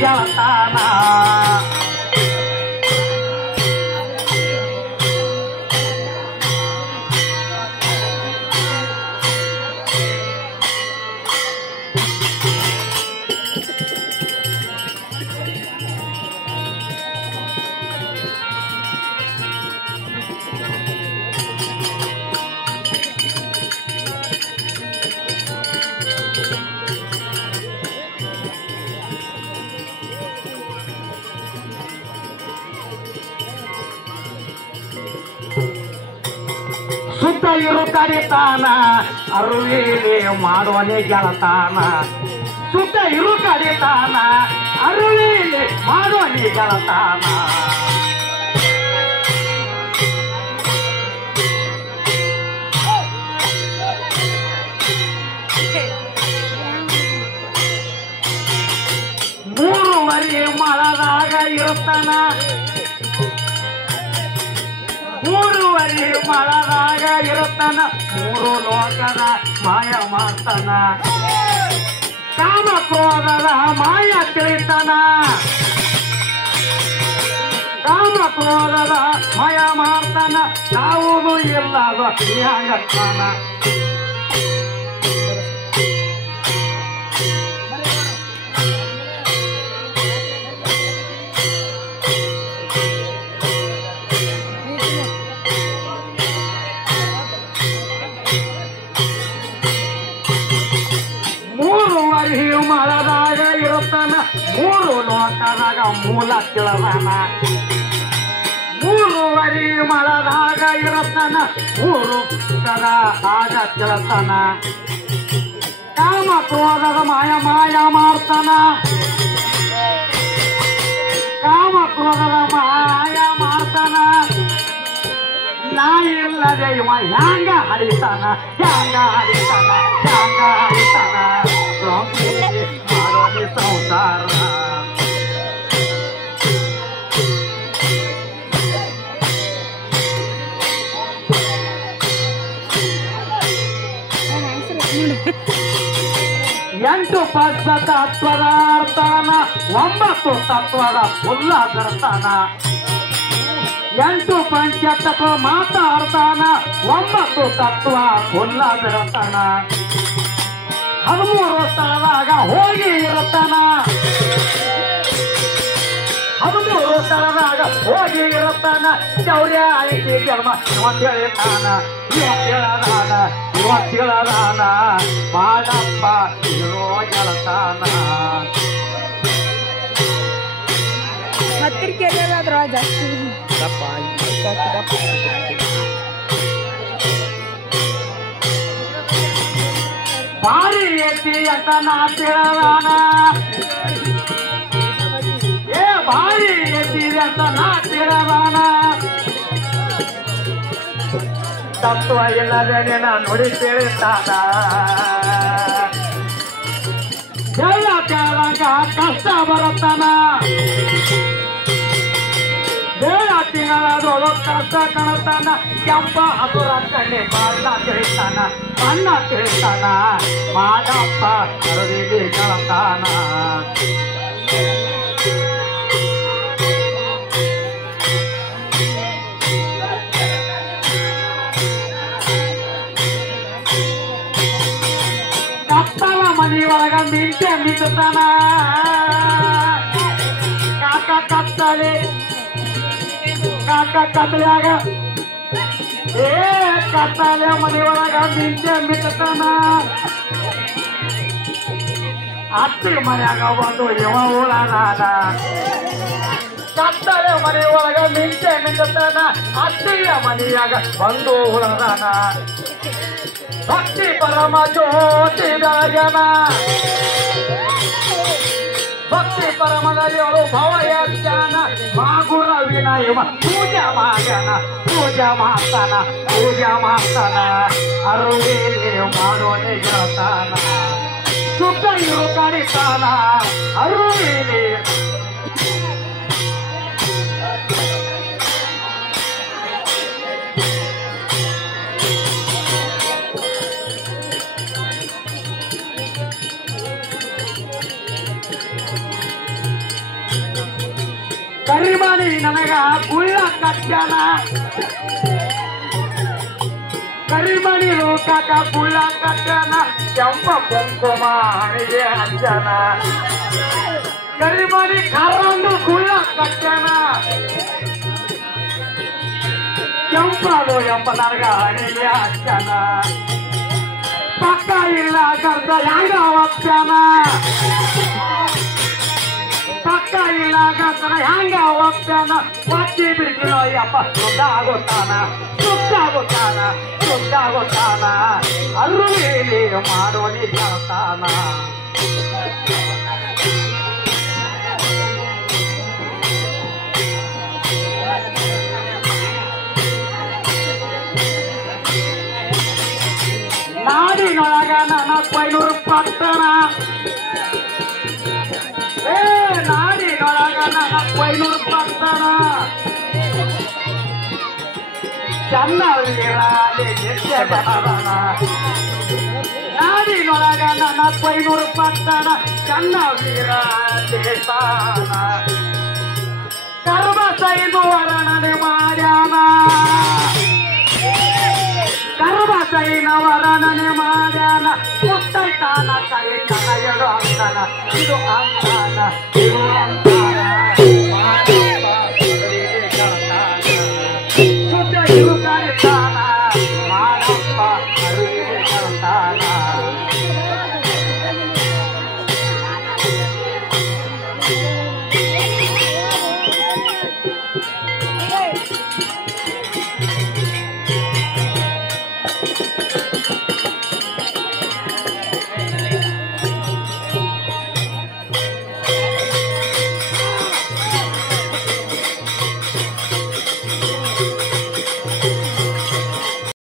ಗೆಳತಾನ ಸುತ್ತ ಇರು ಕಡಿತಾನ ಅರುವಿಲಿ ಮಾಡುವನೆ ಗೆಳತಾನ ಸುತ್ತ ಇರು ಕಡಿತಾನ ಅರುವಿಲಿ ಮಾಡುವನೆ ಗೆಳತಾನ ಮೂರುವರೆ ಮಳದಾಗ ಇರುತ್ತಾನ ಮೂರುವರೆ ಮಳದಾಗ ಇರುತ್ತಾನ ಮೂರು ಲೋಕದ ಮಾಯ ಮಾಡ್ತಾನ ಕಾಮ ಕ್ರೋಧದ ಮಾಯ ತಿಳಿತಾನ ಕಾಮ ಕ್ರೋಧದ ಮಾಯ ಮಾಡ್ತಾನ ಯಾವುದೂ ಇಲ್ಲದ ಹಂಗತ್ತಾನ ಮಳದಾಗ ಇರುತ್ತಾನ ಮೂರು ಲೋಕದಾಗ ಮೂಲ ತಿಳದಾನ ಮೂರುವರೆ ಮಳದಾಗ ಇರುತ್ತಾನ ಮೂರು ಕದ ಆಗ ತಿಳತಾನ ಕಾಮ ಕ್ರೋಧದ ಮಾಯ ಮಾಡ್ತಾನ ಕಾಮ ಕ್ರೋಧದ ಮಾಯ ಮಾಡ್ತಾನ ನಾ ಇಲ್ಲದೆ ಇವ ಹ್ಯಾಂಗ ಹರಿತಾನ ಮಾಡೋದು ಸಂಸಾರ ಎಂಟು ಪಕ್ಷ ತತ್ವದ ಅರ್ಥಾನ 9 ತತ್ವದ ಉಲ್ಲಾಸರ್ತಾನ ಎಂಟು ಪಂಚತತ್ವ ಮಾತಾಡ್ತಾನ 9 ತತ್ವ ಉಲ್ಲಾಸರ್ತಾನ 13 ಸ್ಥಳದಾಗ ಹೋಗಿ ಇರುತ್ತಾನ 13 ಸ್ಥಳದಾಗ ಹೋಗಿ ಇರುತ್ತಾನ ಚೌರ್ಯ ಐತಿ ಜನ್ಮ ಇವತ್ತೇಳದಾನ ಇವತ್ತೇಳದಾನ ಮಾಡಪ್ಪ ಇರೋ ಗೆಳತಾನ ಹತ್ತಿರ ಜಾಸ್ತಿ ಭಾರಿ ಐತಿ ಅಂತ ನಾ ತಿಳದಾನ ಭಾರಿ ಐತಿ ಅಂತ ನಾ ತಿಳದಾನ ತತ್ವ ಇಲ್ಲದೆ ನಾ ನುಡಿ ತಿಳಿತಾನ ಎಲ್ಲ ಕೇಳಾಗ ಕಷ್ಟ ಬರುತ್ತಾನ ಬೇಡ ತಿಂಗಳದೊಳು ಕಷ್ಟ ಕಾಣತಾನ ಕೆಂಪ ಹಸುರ ಕಣ್ಣೆ ಬಣ್ಣ ತಿಳಿತಾನ ಮಾಡಪ್ಪ ಅರವಿಗೆ ಗೆಳತಾನ ಕತ್ತಲ ಮನೆಯೊಳಗ ಮಿಂಚೆ ಮಿಂಚತಾನ ಕಾಕ ಕತ್ತಲ್ಯಾಗ ಕತ್ತಲೆ ಮನೆಯೊಳಗ ಮಿಂಚೆ ಮಿಂಚತಾನ ಅತ್ತಿ ಮನ್ಯಾಗ ಒಂದು ಇವ ಉಳದಾನ ಕತ್ತಲೆ ಮನೆಯೊಳಗ ಮಿಂಚೆ ಮಿಂಚತಾನ ಅತ್ತಿಯ ಮನೆಯಾಗ ಒಂದು ಉಳದಾನ ಭಕ್ತಿ ಪರಮ ಜ್ಯೋತಿ ಬೆಳಗನ ಭಕ್ತಿ ಪರಮದಲ್ಲಿ ಅವಳು ಭವಯಜ್ಞಾನ ಮಾಗುರ ವಿನಯವ ಪೂಜಾ ಮಾಡ್ತಾನ ಅರುವೇಲಿ ಮಾಡೋನೆ ಗೆಳತಾನ ಸುಖ ಇರು ಕಡಿತಾನ ಅರುವೇಲಿ ಕರಿಮಣಿ ನನಗ ಗುಳ್ಳ ಕಟ್ಟ್ಯಾನ ಕರಿಮಣಿ ಲೋಕಕ ಗುಳ್ಳ ಕಟ್ಟ್ಯಾನ ಕೆಂಪ ಕುಂಕುಮ ಹಣಿಗೆ ಹಚ್ಚಾನ ಕರಿಮಣಿ ಕರಂದು ಗುಳ್ಳ ಕಟ್ಟ್ಯಾನ ಕೆಂಪದು ಎಂಬ ನನಗ ಹಣಿಗೆ ಹಚ್ಚಾನ ಪಕ್ಕ ಇಲ್ಲ ಗರ್ದ ಹೆಂಗ ಒಪ್ಪ್ಯಾನ ಪಕ್ಕ ಇಲ್ಲ ಗರ್ದನ ಹೆಂಗ ಒಪ್ಪ್ಯಾನ ಪಚ್ಚಿ ಬಿಡ್ತೀನೋ ಯಪ್ಪ ಸುದ್ದಾಗುತ್ತಾನ ಸುದ್ದಾಗುತ್ತಾನ ಸುದ್ದಾಗುತ್ತಾನ ಅರುಳಿ ಮಾಡೋನಿ ಬರ್ತಾನ ನಾಡಿನೊಳಗ ನನ್ನ ಕೊಯ್ನೂರು ಪಟ್ಟಣ ನಾಡಿನೊಳಗ ನನ್ನ ಕೊಯ್ನೂರು ಪಟ್ಟಣ ಚನ್ನವೀರಾಲಿ ನಿತ್ಯ ಜನರಣ ನಾಡಿನೊಳಗ ನನ್ನ ಕೊಯ್ನೂರು ಪಟ್ಟಣ ಚನ್ನವೀರಾಲಿ ತಾನ ಕರ್ಮಸೈನು ವರ್ಣನೆ ಮಾಡ್ಯಾನ ಕರ್ಮಸೈನ ವರ್ಣನೆ ಮಾಡ್ಯಾನ ಮುತ್ತೈತಾನ ಕೈ ಕನ ಎಡು ಅಂತಾನ ಇದು ಅಂತಾನ ಇದು